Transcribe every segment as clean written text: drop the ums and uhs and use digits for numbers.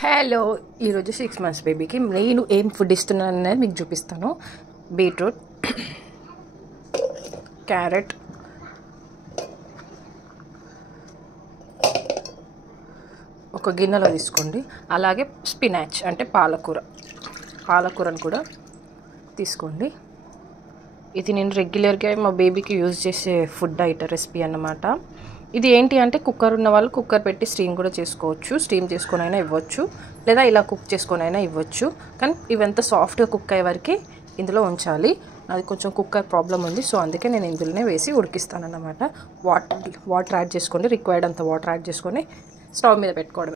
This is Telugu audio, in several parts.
హలో, ఈరోజు 6 months బేబీకి నేను ఏం ఫుడ్ ఇస్తున్నాను అనేది మీకు చూపిస్తాను. బీట్రూట్, క్యారెట్, ఒక గిన్నెలో తీసుకోండి. అలాగే స్పినాచ్ అంటే పాలకూరను కూడా తీసుకోండి. ఇది నేను రెగ్యులర్గా మా బేబీకి యూజ్ చేసే ఫుడ్ రెసిపీ అన్నమాట. ఇది ఏంటి అంటే కుక్కర్ ఉన్న వాళ్ళు కుక్కర్ పెట్టి స్టీమ్ కూడా చేసుకోవచ్చు. స్టీమ్ చేసుకొని అయినా ఇవ్వచ్చు, లేదా ఇలా కుక్ చేసుకొని అయినా ఇవ్వచ్చు. కానీ ఇవంతా సాఫ్ట్గా కుక్ అయ్యే వరకు ఇందులో ఉంచాలి. అది కొంచెం కుక్కర్ ప్రాబ్లం ఉంది, సో అందుకే నేను ఇందులోనే వేసి ఉడికిస్తాను అన్నమాట. వాటర్ యాడ్ చేసుకోండి, రిక్వైర్డ్ అంత వాటర్ యాడ్ చేసుకొని స్టవ్ మీద పెట్టుకోవడం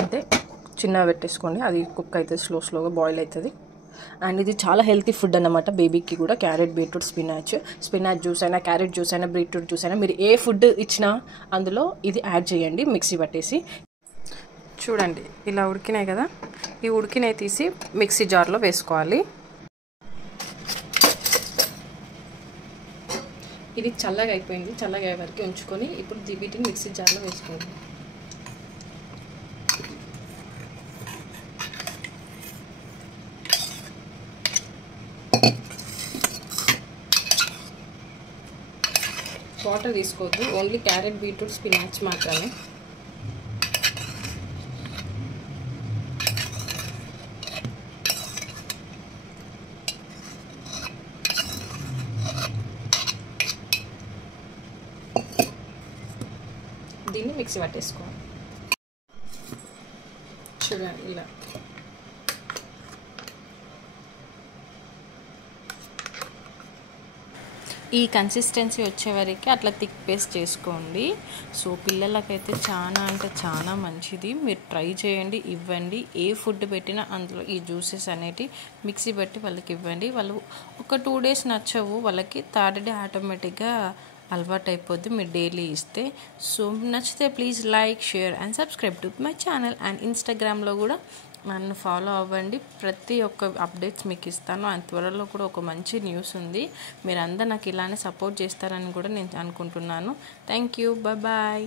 అంతే. చిన్నగా పెట్టేసుకోండి, అది కుక్ అవుతుంది, స్లోగా బాయిల్ అవుతుంది. అండ్ ఇది చాలా హెల్తీ ఫుడ్ అన్నమాట బేబీకి కూడా. క్యారెట్, బీట్రూట్, స్పినాచ్ జ్యూస్ అయినా, క్యారెట్ జ్యూస్ అయినా, బీట్రూట్ జ్యూస్ అయినా, మీరు ఏ ఫుడ్ ఇచ్చినా అందులో ఇది యాడ్ చేయండి మిక్సీ పట్టేసి. చూడండి, ఇలా ఉడికినాయి కదా, ఈ ఉడికినాయి తీసి మిక్సీ జార్లో వేసుకోవాలి. ఇది చల్లగా అయిపోయింది, చల్లగా అయ్యే వరకు ఉంచుకొని ఇప్పుడు వీటిని మిక్సీ జార్లో వేసుకోండి. వాటర్ తీసుకోవద్దు, ఓన్లీ క్యారెట్, బీట్రూట్, స్పినాచ్ మాత్రమే. దీన్ని మిక్సీ పట్టేసుకోవాలి. చూడండి, ఇలా ఈ కన్సిస్టెన్సీ వచ్చే వరకు అట్లా థిక్ పేస్ట్ చేసుకోండి. సో పిల్లలకైతే చాలా అంటే చాలా మంచిది, మీరు ట్రై చేయండి, ఇవ్వండి. ఏ ఫుడ్ పెట్టినా అందులో ఈ జ్యూసెస్ అనేటివి మిక్సీ పెట్టి వాళ్ళకి ఇవ్వండి. వాళ్ళు ఒక 2 days నచ్చవు, వాళ్ళకి 3rd day ఆటోమేటిక్గా అలవాటు అయిపోద్ది మీరు డైలీ ఇస్తే. సో నచ్చితే please like, share and subscribe to my channel. And ఇన్స్టాగ్రామ్లో కూడా నన్ను ఫాలో అవ్వండి, ప్రతి ఒక్క అప్డేట్స్ మీకు ఇస్తాను. అండ్ త్వరలో కూడా ఒక మంచి న్యూస్ ఉంది, మీరు అందరూ నాకు ఇలానే సపోర్ట్ చేస్తారని కూడా నేను అనుకుంటున్నాను. Thank you, bye.